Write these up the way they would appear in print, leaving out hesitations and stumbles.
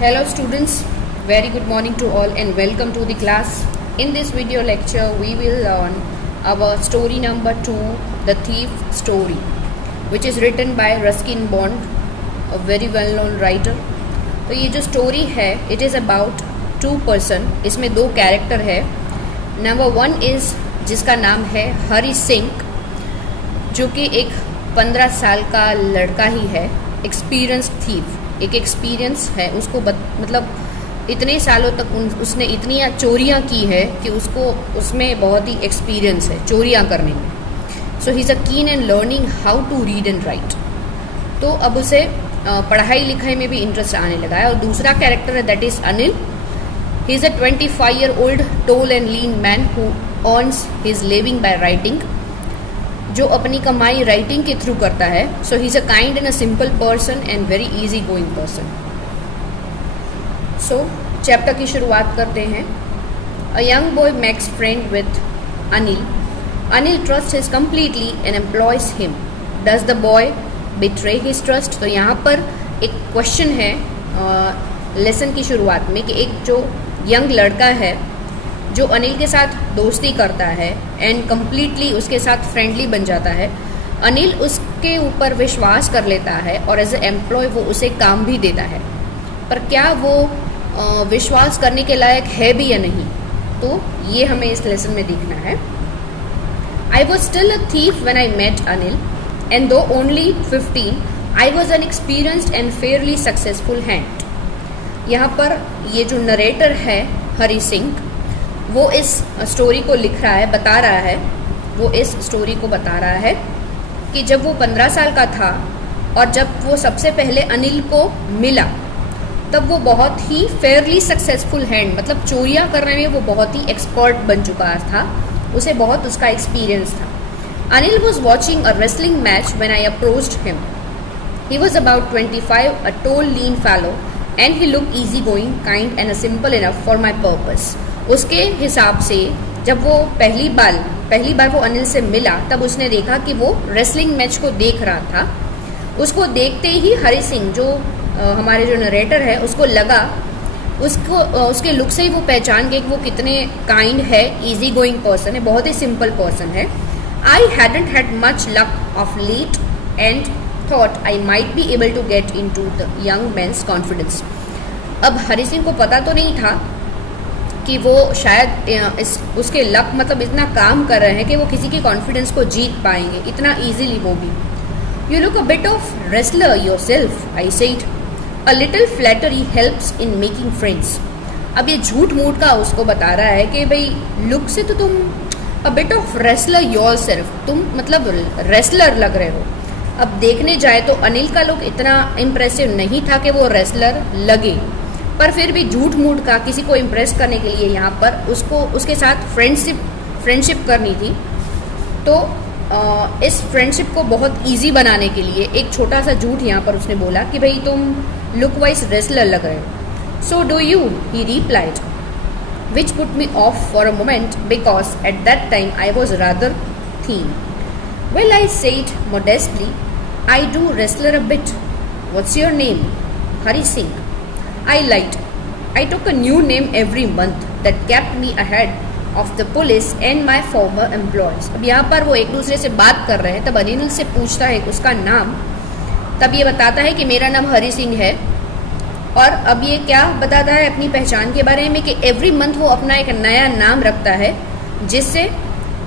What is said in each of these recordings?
Hello students, very good morning to all and welcome to the class. In this video lecture we will learn our story number 2, The Thief Story, which is written by Ruskin Bond, a very well known writer. तो ये जो story है it is about two person, इसमें दो character है. Number 1 is जिसका नाम है हरी सिंह, जो कि एक 15 साल का लड़का ही है, एक्सपीरियंस थीफ. एक एक्सपीरियंस है उसको, मतलब इतने सालों तक उसने इतनी चोरियां की है कि उसको उसमें बहुत ही एक्सपीरियंस है चोरियां करने में. सो he is a keen and learning how to read and write. तो अब उसे पढ़ाई लिखाई में भी इंटरेस्ट आने लगा है. और दूसरा कैरेक्टर है that is Anil. He is a 25-year-old tall and lean man who earns his living by writing, जो अपनी कमाई राइटिंग के थ्रू करता है. So he is a kind and a simple person and very easy going person. सो chapter की शुरुआत करते हैं. A young boy makes friend with Anil. Anil trust his completely and employs him. Does the boy betray his trust. तो यहाँ पर एक question है लेसन की शुरुआत में कि एक जो यंग लड़का है जो अनिल के साथ दोस्ती करता है एंड कम्प्लीटली उसके साथ फ्रेंडली बन जाता है. अनिल उसके ऊपर विश्वास कर लेता है और एज ए एम्प्लॉय वो उसे काम भी देता है, पर क्या वो विश्वास करने के लायक है भी या नहीं, तो ये हमें इस लेसन में देखना है. I was still a thief when I met Anil and though only 15 I was an experienced and fairly successful hand. यहाँ पर ये जो नरेटर है हरी सिंह, वो इस स्टोरी को लिख रहा है, बता रहा है, वो इस स्टोरी को बता रहा है कि जब वो 15 साल का था और जब वो सबसे पहले अनिल को मिला तब वो बहुत ही फेयरली सक्सेसफुल हैंड, मतलब चोरियां करने में वो बहुत ही एक्सपर्ट बन चुका था, उसे बहुत उसका एक्सपीरियंस था. Anil was watching a wrestling match when I approached him. He was about 25, a tall lean fellow and he look easy going, kind and simple enough for my purpose. उसके हिसाब से जब वो पहली बार वो अनिल से मिला तब उसने देखा कि वो रेसलिंग मैच को देख रहा था. उसको देखते ही हरी सिंह, जो हमारे जो नरेटर है, उसको लगा, उसके लुक से ही वो पहचान गए कि वो कितने काइंड है, इजी गोइंग पर्सन है, बहुत ही सिंपल पर्सन है. I hadn't had much luck of late and thought I might be able to get in to the young man's confidence. अब हरी सिंह को पता तो नहीं था कि वो शायद उसके लक, मतलब इतना काम कर रहे हैं कि वो किसी की कॉन्फिडेंस को जीत पाएंगे इतना इजीली वो भी. You look a bit of wrestler yourself, I said. A little flattery helps in making friends. अब ये झूठ मूठ का उसको बता रहा है कि भाई लुक से तो तुम a bit of wrestler yourself, तुम मतलब रेसलर लग रहे हो. अब देखने जाए तो अनिल का लुक इतना इम्प्रेसिव नहीं था कि वो रेसलर लगे, पर फिर भी झूठ मूठ का किसी को इम्प्रेस करने के लिए यहाँ पर उसको उसके साथ फ्रेंडशिप करनी थी. तो इस फ्रेंडशिप को बहुत इजी बनाने के लिए एक छोटा सा झूठ यहाँ पर उसने बोला कि भाई तुम लुक वाइज रेसलर लग रहे हो. So do you, he replied, which put me of for a moment because at that time I was rather thin. Well, I said modestly, I do wrestler a bit. What's your name? Hari Singh. I lied. I took a new name every month that kept me ahead of the police and my former employees. अब यहाँ पर वो एक दूसरे से बात कर रहे हैं, तब अनिल से पूछता है उसका नाम, तब ये बताता है कि मेरा नाम हरी सिंह है. और अब ये क्या बताता है अपनी पहचान के बारे में कि एवरी मंथ वो अपना एक नया नाम रखता है, जिससे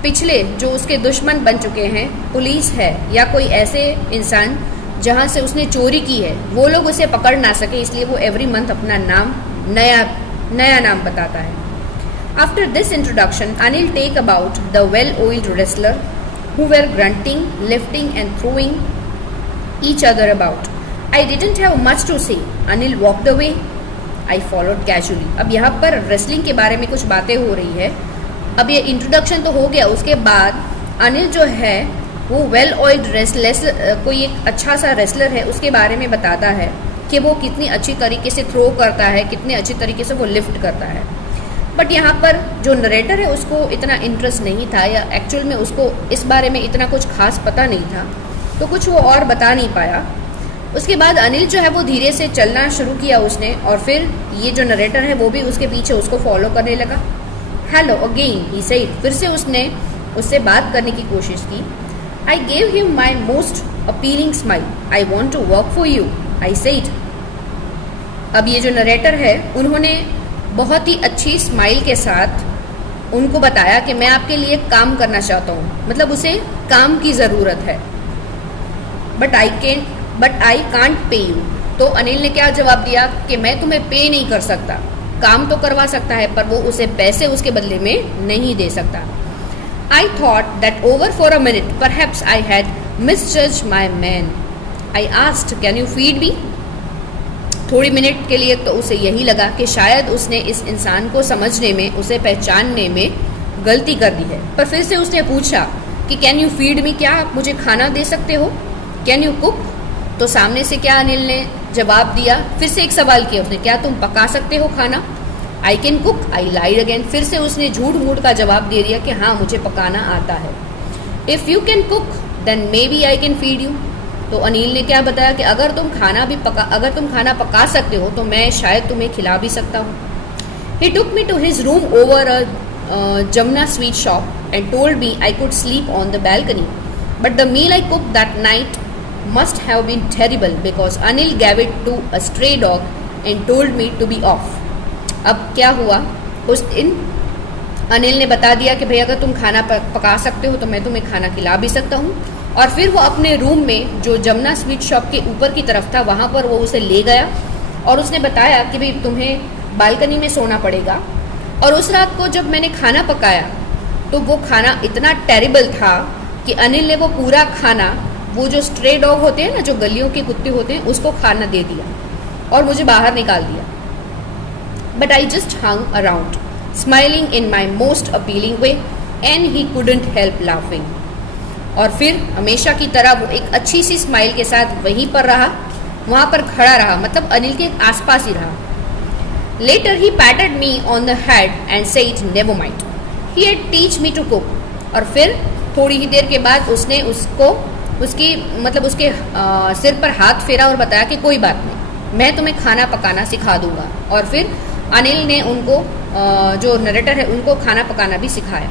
पिछले जो उसके दुश्मन बन चुके हैं, पुलिस है या कोई ऐसे इंसान जहाँ से उसने चोरी की है, वो लोग उसे पकड़ ना सके, इसलिए वो एवरी मंथ अपना नाम नया नाम बताता है. After this introduction Anil talk about the well oiled wrestler who were grunting, lifting and throwing each other about. I didn't have much to say. Anil walked away. I followed casually. अब यहाँ पर wrestling के बारे में कुछ बातें हो रही है. अब ये इंट्रोडक्शन तो हो गया, उसके बाद अनिल जो है वो वेल ऑइल्ड कोई एक अच्छा सा रेसलर है, उसके बारे में बताता है कि वो कितनी अच्छी तरीके से थ्रो करता है, कितनी अच्छी तरीके से वो लिफ्ट करता है. बट यहाँ पर जो नरेटर है उसको इतना इंटरेस्ट नहीं था, या एक्चुअल में उसको इस बारे में इतना कुछ खास पता नहीं था, तो कुछ वो और बता नहीं पाया. उसके बाद अनिल जो है वो धीरे से चलना शुरू किया उसने, और फिर ये जो नरेटर है वो भी उसके पीछे उसको फॉलो करने लगा. Hello again he said. फिर से उसने उससे बात करने की कोशिश की. I gave him my most appealing smile. I want to work for you, I said. अब ये जो नरेटर है उन्होंने बहुत ही अच्छी स्माइल के साथ उनको बताया कि मैं आपके लिए काम करना चाहता हूँ, मतलब उसे काम की ज़रूरत है. But I can't pay you. तो अनिल ने क्या जवाब दिया कि मैं तुम्हें पे नहीं कर सकता. काम तो करवा सकता है पर वो उसे पैसे उसके बदले में नहीं दे सकता. I thought that over for a minute perhaps I had misjudged my man. I asked can you feed me. थोड़ी मिनट के लिए तो उसे यही लगा कि शायद उसने इस इंसान को समझने में, उसे पहचानने में गलती कर दी है. पर फिर से उसने पूछा कि कैन यू फीड मी, क्या आप मुझे खाना दे सकते हो. Can you cook. तो सामने से क्या अनिल ने जवाब दिया, फिर से एक सवाल किया उसने, क्या तुम पका सकते हो खाना. I can cook. I lied again. फिर से उसने झूठ मूठ का जवाब दे दिया कि हाँ मुझे पकाना आता है. If you can cook then maybe I can feed you. तो अनिल ने क्या बताया कि अगर तुम खाना पका सकते हो तो मैं शायद तुम्हें खिला भी सकता हूँ. He took me to his room over a Jamuna sweet shop and told me I could sleep on the balcony. But the meal I cook that night must have been terrible because Anil gave it to a stray dog and told me to be off. अब क्या हुआ, उस दिन अनिल ने बता दिया कि भाई अगर तुम खाना पका सकते हो तो मैं तुम्हें खाना खिला भी सकता हूँ. और फिर वो अपने रूम में जो जमुना स्वीट शॉप के ऊपर की तरफ था वहाँ पर वो उसे ले गया और उसने बताया कि भाई तुम्हें बालकनी में सोना पड़ेगा. और उस रात को जब मैंने खाना पकाया तो वो खाना इतना टेरिबल था कि अनिल ने वो पूरा खाना, वो जो स्ट्रे डॉग होते हैं ना, जो गलियों के कुत्ते होते हैं, उसको खाना दे दिया और मुझे बाहर निकाल दिया. But I just hung around smiling in my most appealing way and he couldn't help laughing. और फिर हमेशा की तरह वो एक अच्छी सी स्माइल के साथ वहीं पर रहा, वहाँ पर खड़ा रहा, मतलब अनिल के आसपास ही रहा. Later he patted me on the head and said never mind, he had teach me to cook. और फिर थोड़ी ही देर के बाद उसने उसको उसके सिर पर हाथ फेरा और बताया कि कोई बात नहीं, मैं तुम्हें खाना पकाना सिखा दूंगा. और फिर अनिल ने उनको जो नरेटर है उनको खाना पकाना भी सिखाया.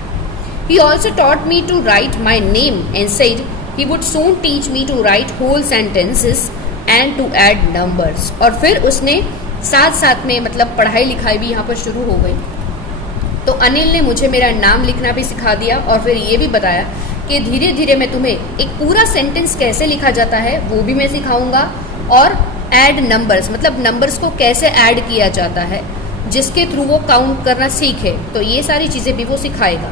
He also taught me to write my name and said he would soon teach me to write whole sentences and to add numbers. और फिर उसने साथ साथ में मतलब पढ़ाई लिखाई भी यहाँ पर शुरू हो गई. तो अनिल ने मुझे मेरा नाम लिखना भी सिखा दिया और फिर ये भी बताया कि धीरे धीरे मैं तुम्हें एक पूरा सेंटेंस कैसे लिखा जाता है वो भी मैं सिखाऊंगा, और ऐड नंबर्स, मतलब नंबर्स को कैसे ऐड किया जाता है जिसके थ्रू वो काउंट करना सीखे, तो ये सारी चीज़ें भी वो सिखाएगा.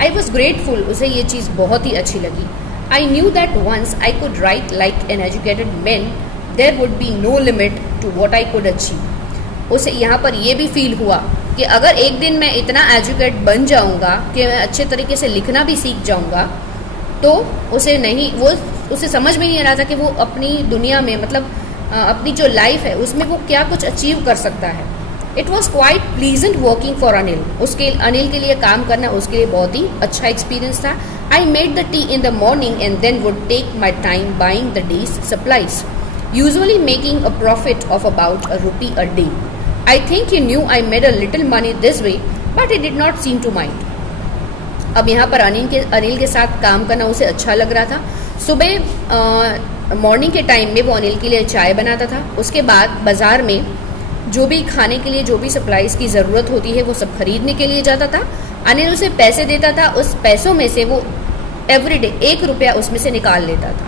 I was grateful. उसे ये चीज़ बहुत ही अच्छी लगी. I knew that once I could write like an educated man there would be no limit to what I could achieve. उसे यहाँ पर यह भी फील हुआ कि अगर एक दिन मैं इतना एजुकेट बन जाऊँगा कि मैं अच्छे तरीके से लिखना भी सीख जाऊँगा तो उसे समझ में नहीं आ रहा था कि वो अपनी दुनिया में, मतलब अपनी जो लाइफ है उसमें वो क्या कुछ अचीव कर सकता है. It was quite pleasant working for Anil. Anil के लिए काम करना उसके लिए बहुत ही अच्छा एक्सपीरियंस था. I made the tea in the morning and then would take my time buying the day's supplies, usually making a profit of about ₹1 a day. I think he knew I made a little money this way but he did not seem to mind. अब यहाँ पर अनिल के साथ काम करना उसे अच्छा लग रहा था. सुबह मॉर्निंग के टाइम में वो अनिल के लिए चाय बनाता था. उसके बाद बाज़ार में जो भी खाने के लिए जो भी सप्लाईज़ की ज़रूरत होती है वो सब खरीदने के लिए जाता था. अनिल उसे पैसे देता था, उस पैसों में से वो एवरीडे ₹1 उसमें से निकाल लेता था.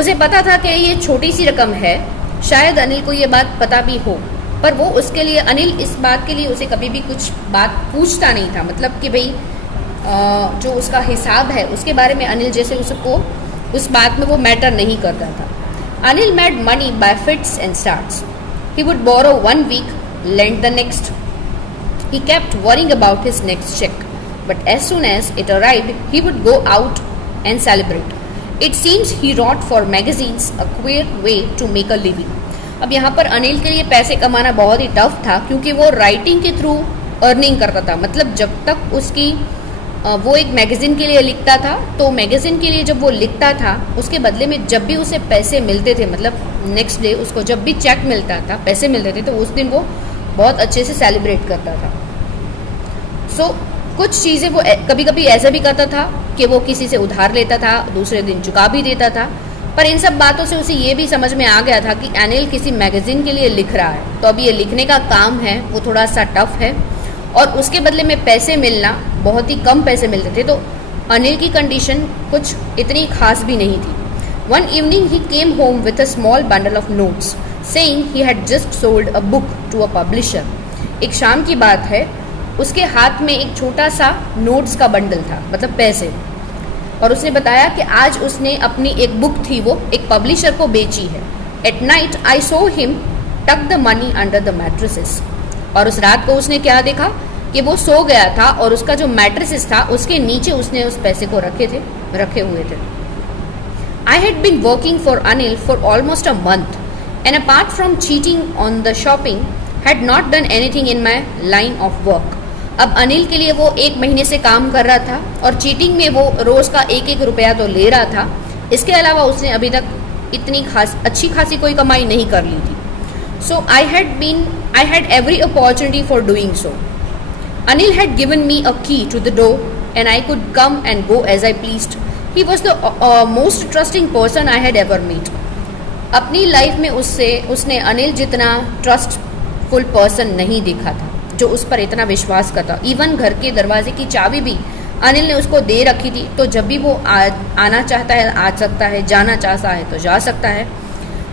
उसे पता था कि ये छोटी सी रकम है, शायद अनिल को ये बात पता भी हो, पर वो उसके लिए, अनिल इस बात के लिए उसे कभी भी कुछ बात पूछता नहीं था, मतलब कि भाई जो उसका हिसाब है उसके बारे में अनिल जैसे उसको उस बात में वो मैटर नहीं करता था. Anil made money by fits and starts. He would borrow 1 week, lend the next. He kept worrying about his next check, but as soon as it arrived, he would go out and celebrate. It seems he wrote for magazines, a queer way to make a living. अब यहाँ पर अनिल के लिए पैसे कमाना बहुत ही tough था क्योंकि वो राइटिंग के थ्रू अर्निंग करता था. मतलब जब तक उसकी वो एक मैगज़ीन के लिए लिखता था, तो मैगज़ीन के लिए जब वो लिखता था उसके बदले में जब भी उसे पैसे मिलते थे, मतलब नेक्स्ट डे उसको जब भी चेक मिलता था, पैसे मिलते थे, तो उस दिन वो बहुत अच्छे से सेलिब्रेट करता था। सो कुछ चीज़ें वो कभी कभी ऐसा भी करता था कि वो किसी से उधार लेता था, दूसरे दिन चुका भी देता था। पर इन सब बातों से उसे ये भी समझ में आ गया था कि अनिल किसी मैगज़ीन के लिए लिख रहा है, तो अब ये लिखने का काम है वो थोड़ा सा टफ है और उसके बदले में पैसे मिलना बहुत ही कम पैसे मिलते थे, तो अनिल की कंडीशन कुछ इतनी खास भी नहीं थी। One evening he came home with a small bundle of notes saying he had just sold a book to a publisher. एक शाम की बात है, उसके हाथ में एक छोटा सा नोट्स का बंडल था, मतलब पैसे, और उसने बताया कि आज उसने अपनी एक बुक थी वो एक पब्लिशर को बेची है। At night I saw him tuck the money under the mattresses. और उस रात को उसने क्या देखा कि वो सो गया था और उसका जो मैट्रेसेस था उसके नीचे उसने उस पैसे को रखे हुए थे। I had been working for Anil for almost a month and apart from cheating on the shopping had not done anything in my line of work. अब अनिल के लिए वो 1 महीने से काम कर रहा था और चीटिंग में वो रोज़ का 1-1 रुपया तो ले रहा था। इसके अलावा उसने अभी तक इतनी अच्छी खासी कोई कमाई नहीं कर ली थी। So I had every opportunity for doing so. Anil had given me a key to the door and I could come and go as I pleased. He was the most trusting person I had ever meet. अपनी life में उसने अनिल जितना trustful person नहीं देखा था जो उस पर इतना विश्वास करता। इवन घर के दरवाजे की चाबी भी अनिल ने उसको दे रखी थी, तो जब भी वो आना चाहता है आ सकता है, जाना चाहता है तो जा सकता है।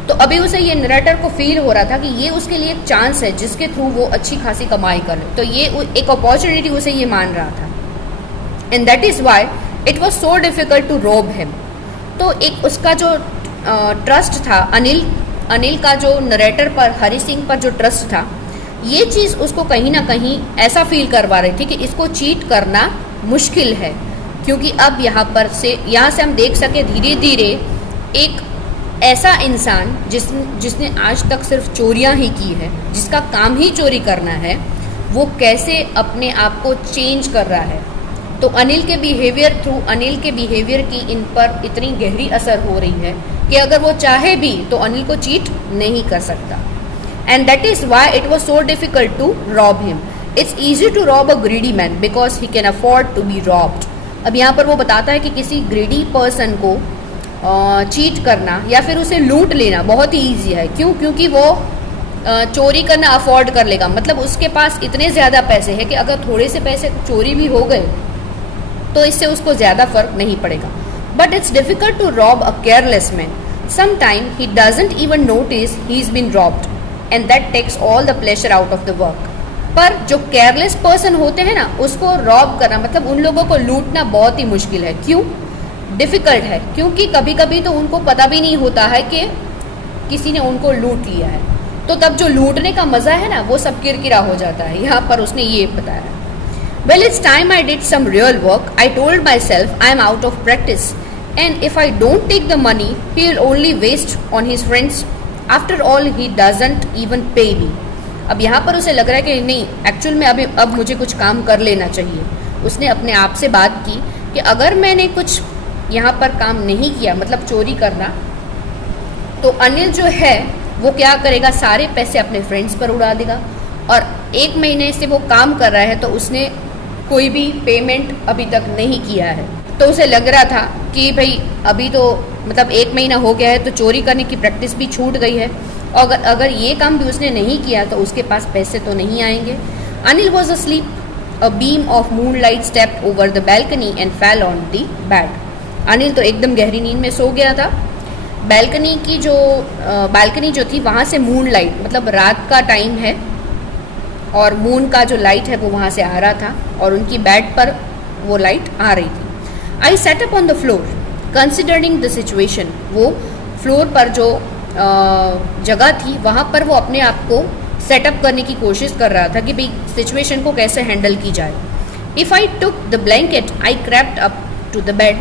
तो अभी उसे ये नरेटर को फील हो रहा था कि ये उसके लिए एक चांस है जिसके थ्रू वो अच्छी खासी कमाई कर ले, तो ये एक अपॉर्चुनिटी उसे ये मान रहा था। And that is why it was so difficult to rob him. तो एक उसका जो ट्रस्ट था, अनिल का जो नरेटर पर, हरी सिंह पर जो ट्रस्ट था, ये चीज़ उसको कहीं ना कहीं ऐसा फील करवा रही थी कि इसको चीट करना मुश्किल है, क्योंकि अब यहाँ से हम देख सके धीरे धीरे एक ऐसा इंसान जिसने आज तक सिर्फ चोरियाँ ही की है, जिसका काम ही चोरी करना है, वो कैसे अपने आप को चेंज कर रहा है। तो अनिल के बिहेवियर की इन पर इतनी गहरी असर हो रही है कि अगर वो चाहे भी तो अनिल को चीट नहीं कर सकता। And that is why it was so difficult to rob him. It's easy to rob a greedy man because he can afford to be robbed. अब यहाँ पर वो बताता है कि किसी greedy person को चीट करना या फिर उसे लूट लेना बहुत ही ईजी है। क्यों? क्योंकि वो चोरी करना अफोर्ड कर लेगा, मतलब उसके पास इतने ज़्यादा पैसे हैं कि अगर थोड़े से पैसे चोरी भी हो गए तो इससे उसको ज़्यादा फर्क नहीं पड़ेगा। But it's difficult to rob a careless man. Sometime he doesn't even notice he is been robbed and that takes all the pleasure out of the work. पर जो केयरलेस पर्सन होते हैं ना, उसको रॉब करना, मतलब उन लोगों को लूटना बहुत ही मुश्किल है। क्यों डिफ़िकल्ट है? क्योंकि कभी कभी तो उनको पता भी नहीं होता है कि किसी ने उनको लूट लिया है, तो तब जो लूटने का मज़ा है ना वो सब किरकिरा हो जाता है। यहाँ पर उसने ये बताया, well it's time I did some real work, I told myself I am out of practice and if I don't take the money he will only waste on his friends, after all he doesn't even pay me. अब यहाँ पर उसे लग रहा है कि नहीं, actual में अब मुझे कुछ काम कर लेना चाहिए। उसने अपने आप से बात की कि अगर मैंने कुछ यहाँ पर काम नहीं किया, मतलब चोरी करना, तो अनिल जो है वो क्या करेगा, सारे पैसे अपने फ्रेंड्स पर उड़ा देगा। और 1 महीने से वो काम कर रहा है तो उसने कोई भी पेमेंट अभी तक नहीं किया है। तो उसे लग रहा था कि भाई अभी तो मतलब 1 महीना हो गया है तो चोरी करने की प्रैक्टिस भी छूट गई है, और अगर ये काम भी उसने नहीं किया तो उसके पास पैसे तो नहीं आएंगे। Anil was असलीप, a beam of moon light stepped over the balcony and fell on the bed. Anil तो एकदम गहरी नींद में सो गया था। बालकनी जो थी वहाँ से मून लाइट, मतलब रात का टाइम है और मून का जो लाइट है वो वहाँ से आ रहा था और उनकी बेड पर वो लाइट आ रही थी। I set up on the floor considering the situation. वो फ्लोर पर जो जगह थी वहाँ पर वो अपने आप को सेटअप करने की कोशिश कर रहा था कि भाई सिचुएशन को कैसे हैंडल की जाए। If I took the blanket I crept up to the bed.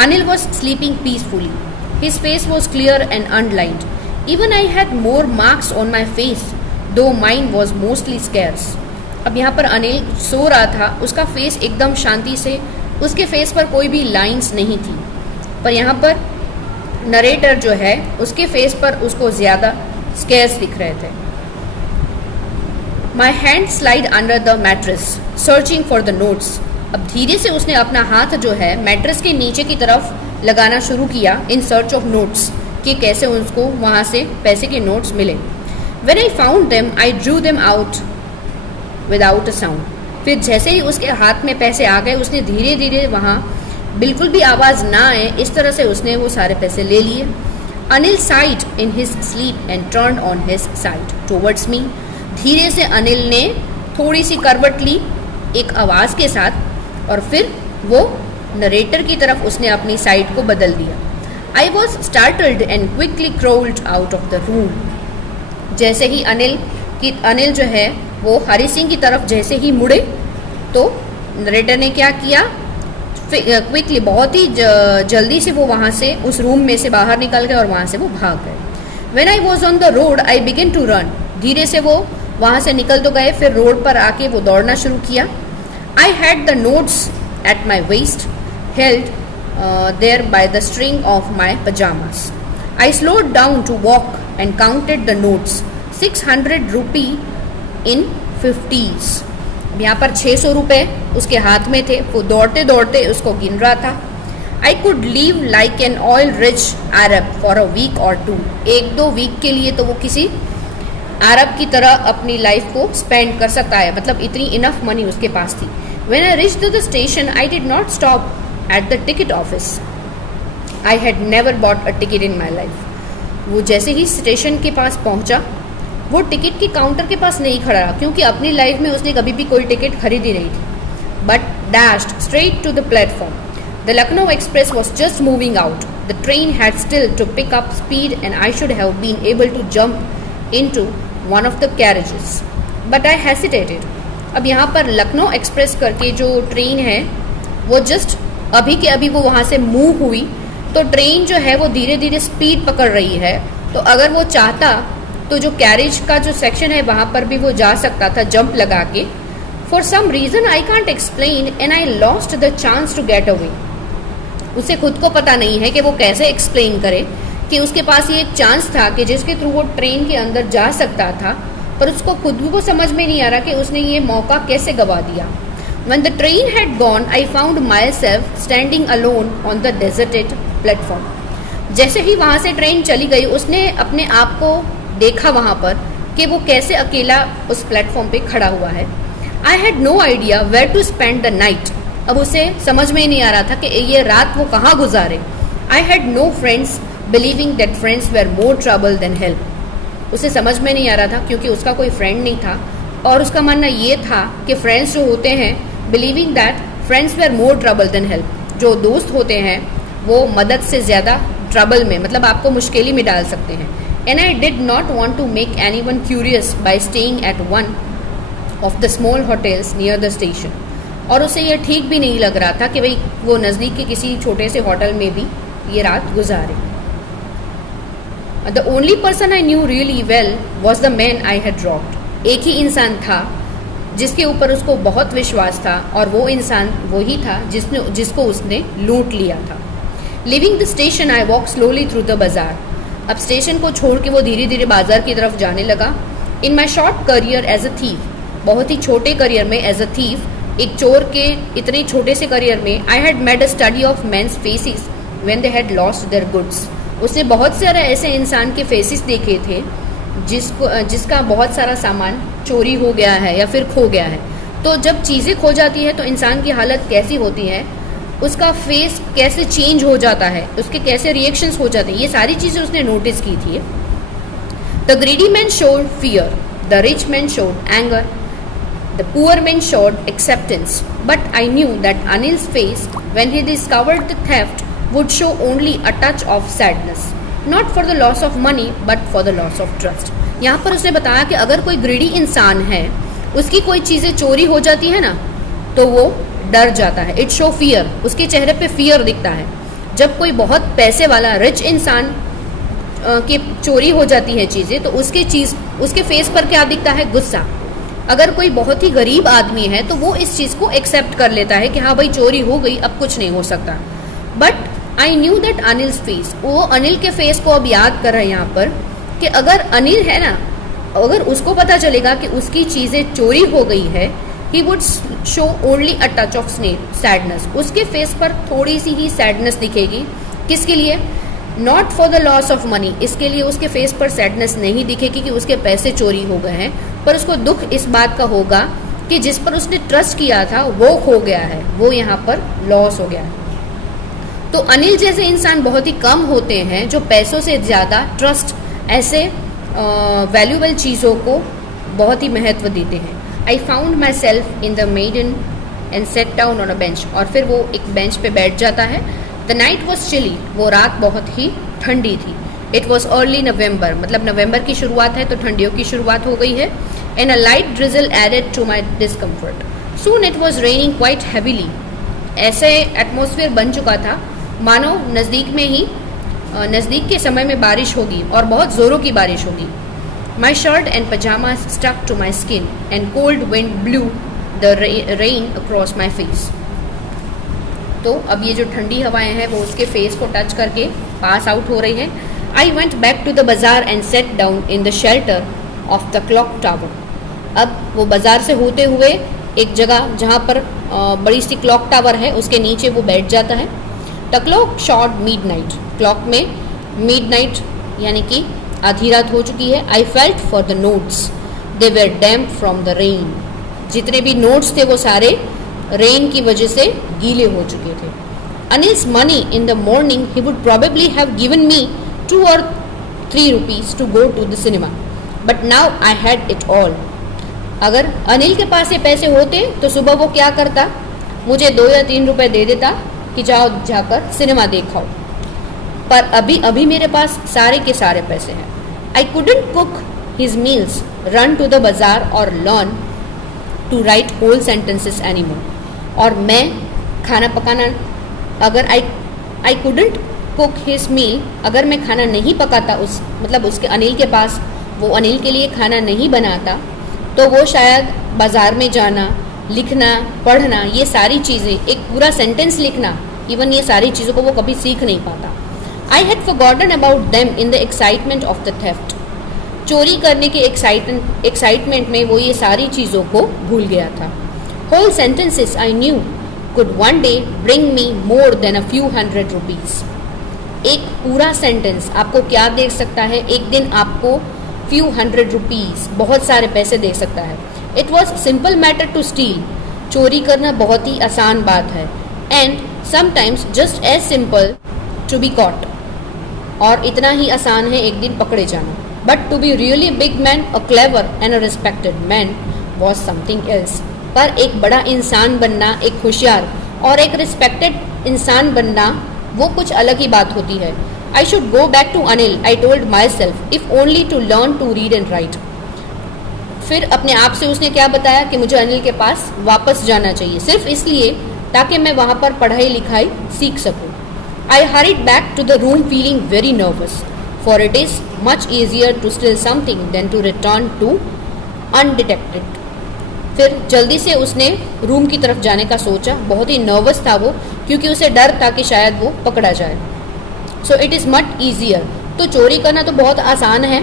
Anil was sleeping peacefully, his face was clear and unlined. Even I had more marks on my face though mind was mostly scars. अब यहाँ पर अनिल सो रहा था, उसका face एकदम शांति से उसके face पर कोई भी लाइंस नहीं थी, पर यहाँ पर नरेटर जो है उसके फेस पर उसको ज़्यादा स्केयर्स दिख रहे थे। My hand slide under the mattress searching for the notes. अब धीरे से उसने अपना हाथ जो है मैट्रेस के नीचे की तरफ लगाना शुरू किया इन सर्च ऑफ नोट्स, कि कैसे उसको वहाँ से पैसे के नोट्स मिले। When I found them, I drew them out without a sound. फिर जैसे ही उसके हाथ में पैसे आ गए, उसने धीरे धीरे वहाँ बिल्कुल भी आवाज़ ना आए इस तरह से उसने वो सारे पैसे ले लिए। Anil sighed in his sleep and turned on his side towards me. धीरे से अनिल ने थोड़ी सी करवट ली एक आवाज़ के साथ, और फिर वो नरेटर की तरफ उसने अपनी साइड को बदल दिया। I was startled and quickly crawled out of the room. जैसे ही अनिल जो है वो हरी सिंह की तरफ जैसे ही मुड़े तो नरेटर ने क्या किया, क्विकली बहुत ही जल्दी से वो वहाँ से उस रूम में से बाहर निकल गए और वहाँ से वो भाग गए। When I was on the road, I began to run. धीरे से वो वहाँ से निकल तो गए, फिर रोड पर आके वो दौड़ना शुरू किया। I had the notes at my waist, held there by the string of my pajamas. I slowed down to walk and counted the notes. 600 rupee in 50s. यहाँ पर 600 रुपये उसके हाथ में थे, वो दौड़ते दौड़ते उसको गिन रहा था। I could live like an oil rich Arab for a week or two. 1-2 week के लिए तो वो किसी अरब की तरह अपनी लाइफ को स्पेंड कर सकता है, मतलब इतनी इनफ मनी उसके पास थी। When I reached to the station, I did not stop at the ticket office. I had never bought a ticket in my life. वो जैसे ही स्टेशन के पास पहुंचा, वो टिकट के काउंटर के पास नहीं खड़ा रहा, क्योंकि अपनी लाइफ में उसने कभी भी कोई टिकट खरीदी नहीं थी, but dashed straight to the platform. The Lucknow Express was just moving out. The train had still to pick up speed and I should have been able to jump into one of the carriages. But I hesitated. अब यहाँ पर Lucknow express करके जो train है वो just अभी के अभी वो वहाँ से मूव हुई, तो ट्रेन जो है वो धीरे धीरे स्पीड पकड़ रही है, तो अगर वो चाहता तो जो कैरेज का जो सेक्शन है वहाँ पर भी वो जा सकता था जंप लगा के। For some reason I can't explain and I lost the chance to get away. उसे खुद को पता नहीं है कि वो कैसे एक्सप्लेन करे कि उसके पास ये एक चांस था कि जिसके थ्रू वो ट्रेन के अंदर जा सकता था, पर उसको खुद को समझ में नहीं आ रहा कि उसने ये मौका कैसे गवा दिया। When the train had gone, I found myself standing alone on the deserted platform. जैसे ही वहाँ से ट्रेन चली गई, उसने अपने आप को देखा वहाँ पर कि वो कैसे अकेला उस प्लेटफॉर्म पे खड़ा हुआ है। I had no idea where to spend the night. अब उसे समझ में ही नहीं आ रहा था कि ये रात वो कहाँ गुजारे। I had no friends, believing that friends were more trouble than help. उसे समझ में नहीं आ रहा था क्योंकि उसका कोई फ्रेंड नहीं था, और उसका मानना ये था कि फ्रेंड्स जो होते हैं, believing that friends were more trouble than help, जो दोस्त होते हैं वो मदद से ज़्यादा ट्रबल में, मतलब आपको मुश्किल में डाल सकते हैं। And I did not want to make any one curious by staying at one of the small hotels near the station. और उसे यह ठीक भी नहीं लग रहा था कि भाई वो नज़दीक के किसी छोटे से होटल में भी ये रात गुजारे। The only person I knew really well was the man I had dropped. एक ही इंसान था जिसके ऊपर उसको बहुत विश्वास था, और वो इंसान वही था जिसको उसने लूट लिया था। Living the station I walk slowly through the बाजार। अब स्टेशन को छोड़ के वो धीरे धीरे बाजार की तरफ जाने लगा। In my short career as a thief, बहुत ही छोटे करियर में एज अ थीफ, एक चोर के इतने छोटे से करियर में, I had made a study of men's faces when they had lost their goods. उसने बहुत सारे ऐसे इंसान के फेसिस देखे थे जिसका बहुत सारा सामान चोरी हो गया है या फिर खो गया है। तो जब चीज़ें खो जाती है तो इंसान की हालत कैसी होती है, उसका फेस कैसे चेंज हो जाता है, उसके कैसे रिएक्शंस हो जाते हैं, ये सारी चीज़ें उसने नोटिस की थी। The greedy man showed fear, the rich man showed anger, the poor man showed acceptance, but I knew that Anil's face when he discovered the theft would show only a touch of sadness, not for the loss of money but for the loss of trust. यहाँ पर उसने बताया कि अगर कोई greedy इंसान है, उसकी कोई चीज़ें चोरी हो जाती है ना, तो वो डर जाता है। इट शो फियर, उसके चेहरे पे फियर दिखता है। जब कोई बहुत पैसे वाला रिच इंसान की चोरी हो जाती है चीज़ें, तो उसके फेस पर क्या दिखता है, गुस्सा। अगर कोई बहुत ही गरीब आदमी है तो वो इस चीज़ को एक्सेप्ट कर लेता है कि हाँ भाई चोरी हो गई, अब कुछ नहीं हो सकता। But I knew that Anil's face, वो अनिल के फेस को अब याद कर रहे हैं यहाँ पर कि अगर अनिल है ना, अगर उसको पता चलेगा कि उसकी चीज़ें चोरी हो गई है, he would show only a touch of sadness, उसके फेस पर थोड़ी सी ही सैडनेस दिखेगी। किसके लिए? Not for the loss of money, इसके लिए उसके फेस पर सैडनेस नहीं दिखेगी कि उसके पैसे चोरी हो गए हैं, पर उसको दुख इस बात का होगा कि जिस पर उसने ट्रस्ट किया था वो खो गया है, वो यहाँ पर लॉस हो गया है। तो अनिल जैसे इंसान बहुत ही कम होते हैं जो पैसों से ज़्यादा ट्रस्ट, ऐसे वैल्यूएबल चीज़ों को बहुत ही महत्व देते हैं। I found myself in the maidan and set down on a bench, और फिर वो एक बेंच पे बैठ जाता है। द नाइट वॉज चिली, वो रात बहुत ही ठंडी थी। इट वॉज अर्ली नवंबर, मतलब नवंबर की शुरुआत है तो ठंडियों की शुरुआत हो गई है। And a light drizzle added to my discomfort. Soon it was raining quite heavily, ऐसे एटमोसफियर बन चुका था मानो नज़दीक के समय में बारिश होगी और बहुत ज़ोरों की बारिश होगी। My shirt and pyjama stuck to my skin and cold wind blew the rain across my face. तो अब ये जो ठंडी हवाएं हैं वो उसके फेस को टच करके पास आउट हो रही है। I went back to the bazaar and set down in the shelter of the clock tower. अब वो बाजार से होते हुए एक जगह जहाँ पर बड़ी सी क्लॉक टावर है उसके नीचे वो बैठ जाता है। The clock shot midnight, clock में मिडनाइट यानी कि आधी रात हो चुकी है। I felt for the notes, they were damp from the rain, जितने भी नोट्स थे वो सारे रेन की वजह से गीले हो चुके थे। Anil's money in the morning he would probably have given me 2 or 3 rupees to go to the cinema, but now I had it all. अगर अनिल के पास ये पैसे होते तो सुबह वो क्या करता, मुझे 2 या 3 रुपए दे देता कि जाओ जाकर सिनेमा देखाओ, पर अभी मेरे पास सारे के सारे पैसे हैं। I couldn't cook his meals, run to the bazaar और learn to write whole sentences anymore. और मैं खाना पकाना, अगर I couldn't cook his meal, अगर मैं खाना नहीं पकाता, उसके अनिल के पास वो अनिल के लिए खाना नहीं बनाता, तो वो शायद बाज़ार में जाना, लिखना, पढ़ना, ये सारी चीज़ें, एक पूरा सेंटेंस लिखना, इवन ये सारी चीज़ों को वो कभी सीख नहीं पाता। I had forgotten about them in the excitement of the theft, चोरी करने के एक्साइटमेंट में वो ये सारी चीज़ों को भूल गया था। Whole sentences I knew could one day bring me more than a few $100 rupees। एक पूरा सेंटेंस आपको क्या दे सकता है, एक दिन आपको फ्यू $100 rupees, बहुत सारे पैसे दे सकता है। It was simple matter to steal, चोरी करना बहुत ही आसान बात है। And sometimes just as simple to be caught, और इतना ही आसान है एक दिन पकड़े जाना। But to be really big man, a clever and a respected man was something else. पर एक बड़ा इंसान बनना, एक होशियार और एक रिस्पेक्टेड इंसान बनना, वो कुछ अलग ही बात होती है। I should go back to Anil, I told myself, if only to learn to read and write. फिर अपने आप से उसने क्या बताया कि मुझे अनिल के पास वापस जाना चाहिए, सिर्फ इसलिए ताकि मैं वहाँ पर पढ़ाई लिखाई सीख सकूँ। I hurried back to the room feeling very nervous, for it is much easier to steal something than to return to undetected. फिर जल्दी से उसने रूम की तरफ जाने का सोचा, बहुत ही नर्वस था वो, क्योंकि उसे डर था कि शायद वो पकड़ा जाए। So it is much easier, तो चोरी करना तो बहुत आसान है,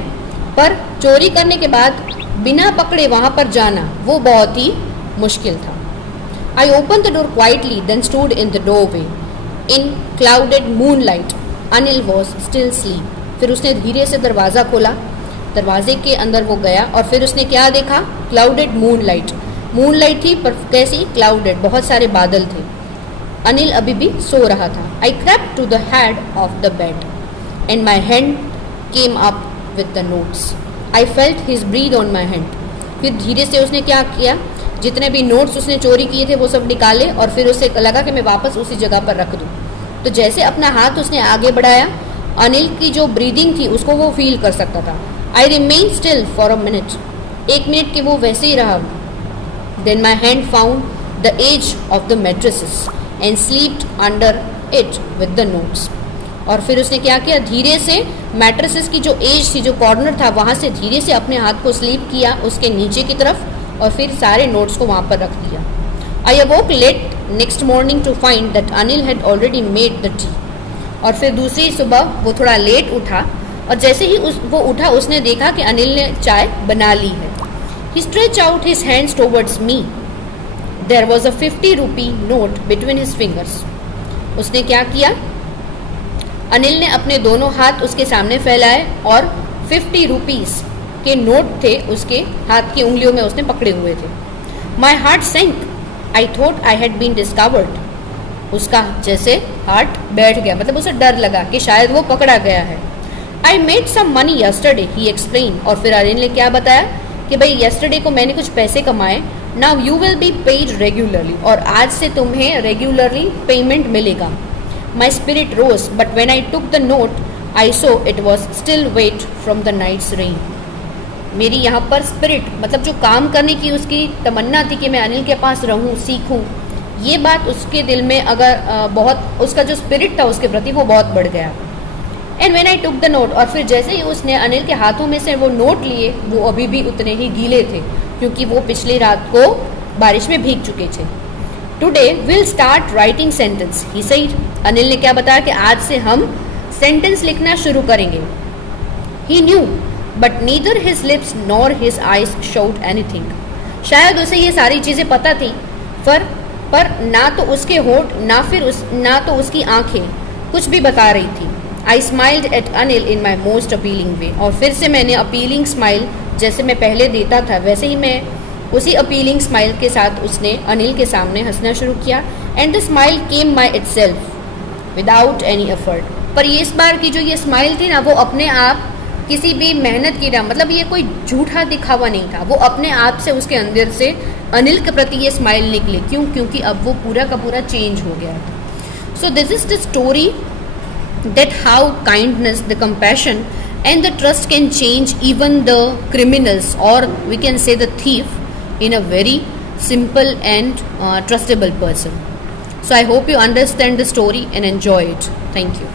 पर चोरी करने के बाद बिना पकड़े वहाँ पर जाना वो बहुत ही मुश्किल था। I open the door quietly then stood in the doorway in clouded moonlight, Anil was still sleep. फिर उसने धीरे से दरवाज़ा खोला, दरवाजे के अंदर वो गया और फिर उसने क्या देखा, क्लाउडेड मूनलाइट। मूनलाइट थी पर कैसी, क्लाउडेड, बहुत सारे बादल थे। अनिल अभी भी सो रहा था। I crept to the head of the bed and my hand came up with the notes. I felt his breath on my hand. फिर धीरे से उसने क्या किया, जितने भी नोट्स उसने चोरी किए थे वो सब निकाले और फिर उसे लगा कि मैं वापस उसी जगह पर रख दूँ। तो जैसे अपना हाथ उसने आगे बढ़ाया, अनिल की जो ब्रीदिंग थी उसको वो फील कर सकता था। I remain still for a minute, 1 minute के वो वैसे ही रहा। Then my hand found the edge of the mattresses and slipped under it with the notes. और फिर उसने क्या किया, धीरे से मैट्रेसेस की जो एज थी, जो कॉर्नर था, वहाँ से धीरे से अपने हाथ को स्लीप किया उसके नीचे की तरफ और फिर सारे नोट्स को वहाँ पर रख दिया. I awoke late next morning to find that Anil had already made the tea. और फिर दूसरी सुबह वो थोड़ा लेट उठा और जैसे ही वो उठा उसने देखा कि अनिल ने चाय बना ली है. He stretch out his hands towards me. There was a 50 rupee note between his fingers. उसने क्या किया, अनिल ने अपने दोनों हाथ उसके सामने फैलाए और 50 रुपीज़ के नोट थे उसके हाथ की उंगलियों में उसने पकड़े हुए थे. My heart sank. I thought I had been discovered. उसका जैसे हार्ट बैठ गया, मतलब उसे डर लगा कि शायद वो पकड़ा गया है. I made some money yesterday, he explain. और फिर अनिल ने क्या बताया कि भाई यस्टरडे को मैंने कुछ पैसे कमाए. Now you will be paid regularly, और आज से तुम्हें रेगुलरली पेमेंट मिलेगा. My spirit rose but when I took the note I saw it was still wet from the night's rain. मेरी यहाँ पर स्पिरिट मतलब जो काम करने की उसकी तमन्ना थी कि मैं अनिल के पास रहूँ, सीखूँ, ये बात उसके दिल में अगर बहुत उसका जो स्पिरिट था उसके प्रति वो बहुत बढ़ गया. And when I took the note, और फिर जैसे ही उसने अनिल के हाथों में से वो नोट लिए वो अभी भी उतने ही गीले थे क्योंकि वो पिछली रात को बारिश में भीग चुके थे. Today will start writing sentence, he said. Anil ने क्या बताया कि आज से हम सेंटेंस लिखना शुरू करेंगे. He knew but neither his lips nor his eyes showed anything. शायद उसे ये सारी चीज़ें पता थी पर ना तो उसके होठ ना तो उसकी आंखें कुछ भी बता रही थी. I smiled at Anil in my most appealing way. और फिर से मैंने अपीलिंग स्माइल जैसे मैं पहले देता था वैसे ही मैं उसी अपीलिंग स्माइल के साथ उसने अनिल के सामने हंसना शुरू किया. And the smile came by itself without any effort. पर ये इस बार की जो ये स्माइल थी ना वो अपने आप किसी भी मेहनत की ना, मतलब ये कोई झूठा दिखावा नहीं था, वो अपने आप से उसके अंदर से अनिल के प्रति ये स्माइल निकली. क्यों? क्योंकि अब वो पूरा का पूरा चेंज हो गया था. So this is the story that how kindness, the compassion and the trust can change even the criminals, or we can say the thief, in a very simple and trustable person. So I hope you understand the story and enjoy it. Thank you.